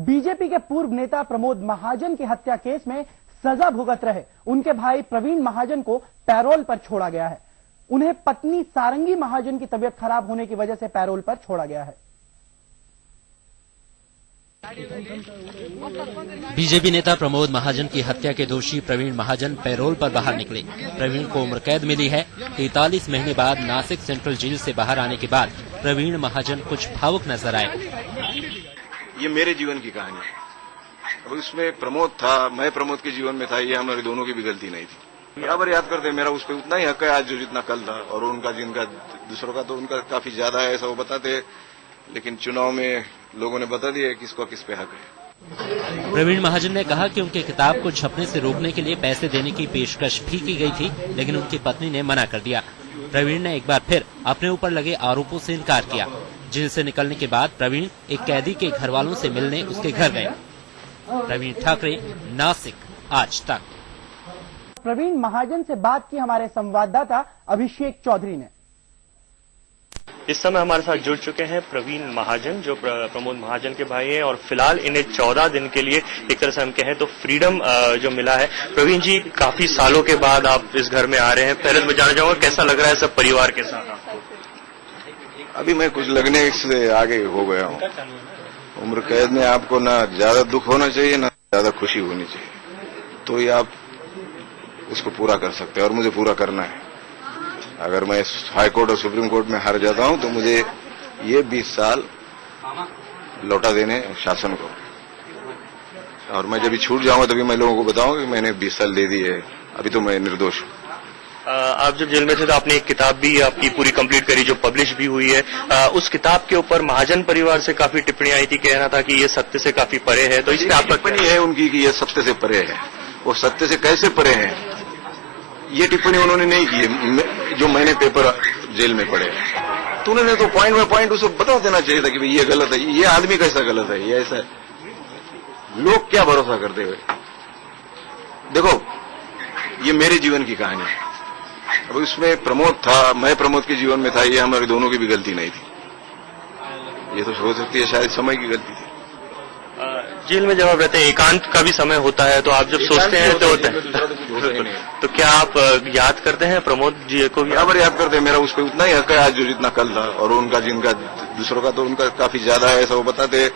BJP के पूर्व नेता प्रमोद महाजन की हत्या केस में सजा भुगत रहे उनके भाई प्रवीण महाजन को पैरोल पर छोड़ा गया है। उन्हें पत्नी सारंगी महाजन की तबीयत खराब होने की वजह से पैरोल पर छोड़ा गया है। बीजेपी नेता प्रमोद महाजन की हत्या के दोषी प्रवीण महाजन पैरोल पर बाहर निकले। प्रवीण को उम्र कैद मिली है। 43 महीने बाद नासिक सेंट्रल जेल से बाहर आने के बाद प्रवीण महाजन कुछ भावुक नजर आए। ये मेरे जीवन की कहानी है। अब उसमें प्रमोद था, मैं प्रमोद के जीवन में था, ये हमारे दोनों की भी गलती नहीं थी। बराबर याद करते, मेरा उस पर उतना ही हक है आज जो जितना कल था, और उनका जिनका दूसरों का तो उनका काफी ज्यादा है, ऐसा वो बताते। लेकिन चुनाव में लोगों ने बता दिया किसको किस पे हक है। प्रवीण महाजन ने कहा कि उनके किताब को छपने से रोकने के लिए पैसे देने की पेशकश भी की गई थी, लेकिन उनकी पत्नी ने मना कर दिया। प्रवीण ने एक बार फिर अपने ऊपर लगे आरोपों से इनकार किया। जेल से निकलने के बाद प्रवीण एक कैदी के घर वालों से मिलने उसके घर गए। प्रवीण ठाकरे, नासिक, आज तक। प्रवीण महाजन से बात की हमारे संवाददाता अभिषेक चौधरी ने। इस समय हमारे साथ जुड़ चुके हैं प्रवीण महाजन, जो प्रमोद महाजन के भाई हैं, और फिलहाल इन्हें 14 दिन के लिए एक तरह से हम कहें तो फ्रीडम जो मिला है। प्रवीण जी, काफी सालों के बाद आप इस घर में आ रहे हैं। पहले तो मैं जानना चाहूंगा कैसा लग रहा है सब परिवार के साथ आपको? अभी मैं कुछ लगने से आगे हो गया हूँ। उम्र कैद में आपको ना ज्यादा दुख होना चाहिए ना ज्यादा खुशी होनी चाहिए, तो ये आप उसको पूरा कर सकते हैं, और मुझे पूरा करना है। अगर मैं हाई कोर्ट और सुप्रीम कोर्ट में हार जाता हूं तो मुझे ये 20 साल लौटा देने शासन को, और मैं जब छूट जाऊंगा तभी मैं लोगों को बताऊंगा कि मैंने 20 साल दे दिए। अभी तो मैं निर्दोष हूं। आप जब जेल में थे तो आपने एक किताब भी आपकी पूरी कंप्लीट करी जो पब्लिश भी हुई है। उस किताब के ऊपर महाजन परिवार से काफी टिप्पणी आई थी, कहना था कि ये सत्य से काफी परे है। तो इसमें आपका टिप्पणी है उनकी कि ये सत्य से परे है। वो सत्य से कैसे परे है, ये टिप्पणी उन्होंने नहीं की जो मैंने पेपर जेल में पढ़े। तो उन्होंने तो पॉइंट बाय पॉइंट उसको बता देना चाहिए था कि भाई ये गलत है, ये आदमी कैसा गलत है, ये ऐसा है। लोग क्या भरोसा करते हुए। देखो, ये मेरे जीवन की कहानी है। अब उसमें प्रमोद था, मैं प्रमोद के जीवन में था, ये हमारे दोनों की भी गलती नहीं थी। ये तो हो सकती है शायद समय की गलती थी। जेल में जब आप रहते हैं, एकांत का भी समय होता है, तो आप जब सोचते हैं तो क्या आप याद करते हैं प्रमोद जी को भी? बराबर याद करते हैं, मेरा उस पर उतना ही हक है आज जो जितना कल था, और उनका जिनका दूसरों का तो उनका काफी ज्यादा है, ऐसा वो बताते।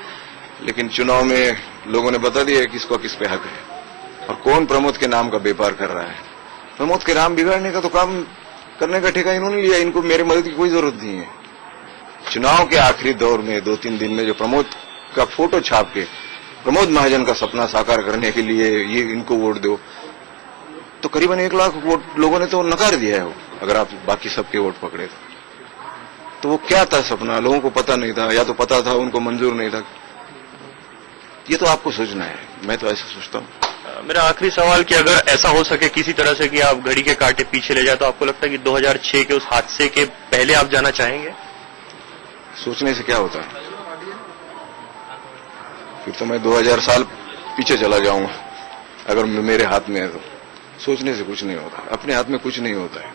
लेकिन चुनाव में लोगों ने बता दिया किसको किस पे हक है, और कौन प्रमोद के नाम का व्यापार कर रहा है। प्रमोद के नाम बिगाड़ने का तो काम करने का ठेका इन्होंने लिया। इनको मेरे मदद की कोई जरूरत नहीं है। चुनाव के आखिरी दौर में 2-3 दिन में जो प्रमोद का फोटो छाप के प्रमोद महाजन का सपना साकार करने के लिए ये इनको वोट दो, तो करीबन 1 लाख वोट लोगों ने तो नकार दिया है। अगर आप बाकी सबके वोट पकड़े तो वो क्या था सपना, लोगों को पता नहीं था, या तो पता था उनको मंजूर नहीं था। ये तो आपको सोचना है, मैं तो ऐसा सोचता हूँ। मेरा आखिरी सवाल कि अगर ऐसा हो सके किसी तरह से कि आप घड़ी के कांटे पीछे ले जाए, तो आपको लगता है कि 2006 के उस हादसे के पहले आप जाना चाहेंगे? सोचने से क्या होता है, फिर तो मैं 2000 साल पीछे चला जाऊंगा। अगर मेरे हाथ में है तो सोचने से कुछ नहीं होता, अपने हाथ में कुछ नहीं होता है।